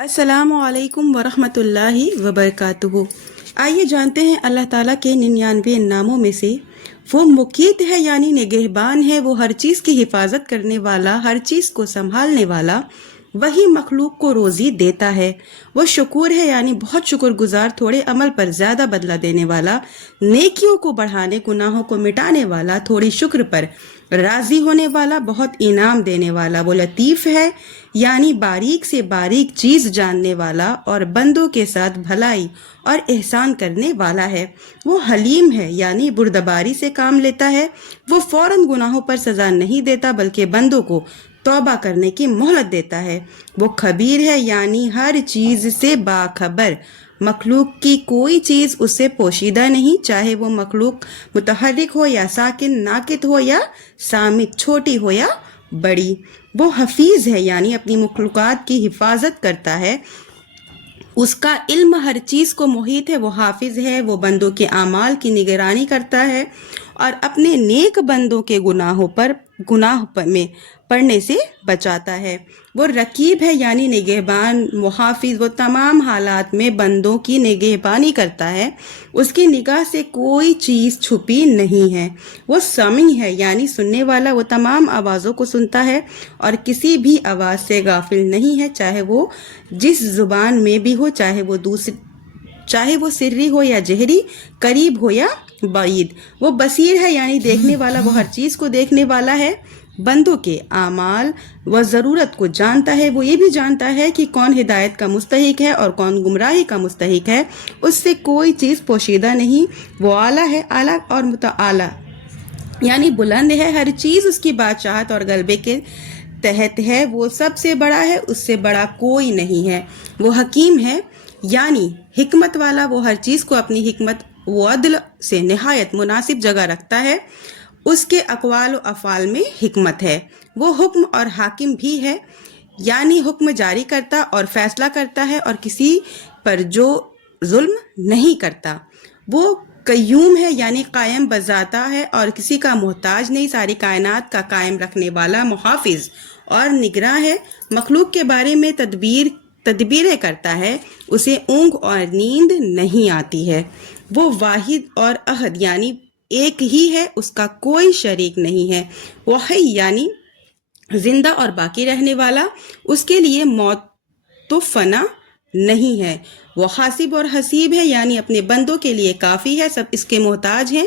السلام علیکم ورحمۃ اللہ وبرکاتہ۔ آئیے جانتے ہیں اللہ تعالیٰ کے 99 ناموں میں سے وہ مقیت ہے یعنی نگہبان ہے، وہ ہر چیز کی حفاظت کرنے والا، ہر چیز کو سنبھالنے والا، وہی مخلوق کو روزی دیتا ہے۔ وہ شکور ہے یعنی بہت شکر گزار، تھوڑے عمل پر زیادہ بدلہ دینے والا، نیکیوں کو بڑھانے، گناہوں کو مٹانے والا، تھوڑی شکر پر راضی ہونے والا، بہت انعام دینے والا۔ وہ لطیف ہے یعنی باریک سے باریک چیز جاننے والا اور بندوں کے ساتھ بھلائی اور احسان کرنے والا ہے۔ وہ حلیم ہے یعنی بردباری سے کام لیتا ہے۔ وہ فوراً گناہوں پر سزا نہیں دیتا بلکہ بندوں کو توبہ کرنے کی مہلت دیتا ہے۔ وہ خبیر ہے یعنی ہر چیز سے باخبر، مخلوق کی کوئی چیز اس سے پوشیدہ نہیں، چاہے وہ مخلوق متحرک ہو یا ساکن، ناقد ہو یا صامت، چھوٹی ہو یا بڑی۔ وہ حفیظ ہے یعنی اپنی مخلوقات کی حفاظت کرتا ہے، اس کا علم ہر چیز کو محیط ہے۔ وہ حافظ ہے، وہ بندوں کے اعمال کی نگرانی کرتا ہے اور اپنے نیک بندوں کے گناہ میں پڑنے سے بچاتا ہے۔ وہ رقیب ہے یعنی نگہبان، محافظ، وہ تمام حالات میں بندوں کی نگہبانی کرتا ہے، اس کی نگاہ سے کوئی چیز چھپی نہیں ہے۔ وہ سمیع ہے یعنی سننے والا، وہ تمام آوازوں کو سنتا ہے اور کسی بھی آواز سے غافل نہیں ہے، چاہے وہ جس زبان میں بھی ہو، چاہے وہ سری ہو یا جہری، قریب ہو یا بعید۔ وہ بصیر ہے یعنی دیکھنے والا، وہ ہر چیز کو دیکھنے والا ہے، بندوں کے اعمال و ضرورت کو جانتا ہے۔ وہ یہ بھی جانتا ہے کہ کون ہدایت کا مستحق ہے اور کون گمراہی کا مستحق ہے، اس سے کوئی چیز پوشیدہ نہیں۔ وہ اعلیٰ ہے، اعلیٰ اور متعالی یعنی بلند ہے، ہر چیز اس کی بادشاہت اور غلبے کے تحت ہے۔ وہ سب سے بڑا ہے، اس سے بڑا کوئی نہیں ہے۔ وہ حکیم ہے یعنی حکمت والا، وہ ہر چیز کو اپنی حکمت و عدل سے نہایت مناسب جگہ رکھتا ہے، اس کے اقوال و افعال میں حکمت ہے۔ وہ حکم اور حاکم بھی ہے یعنی حکم جاری کرتا اور فیصلہ کرتا ہے اور کسی پر جو ظلم نہیں کرتا۔ وہ قیوم ہے یعنی قائم بذاتہ ہے اور کسی کا محتاج نہیں، ساری کائنات کا قائم رکھنے والا، محافظ اور نگراں ہے۔ مخلوق کے بارے میں تدبیریں کرتا ہے، اسے اونگ اور نیند نہیں آتی ہے۔ وہ واحد اور احد یعنی ایک ہی ہے، اس کا کوئی شریک نہیں ہے۔ وہ حی یعنی زندہ اور باقی رہنے والا، اس کے لیے موت تو فنا نہیں ہے۔ وہ حاسب اور حسیب ہے یعنی اپنے بندوں کے لیے کافی ہے، سب اس کے محتاج ہیں۔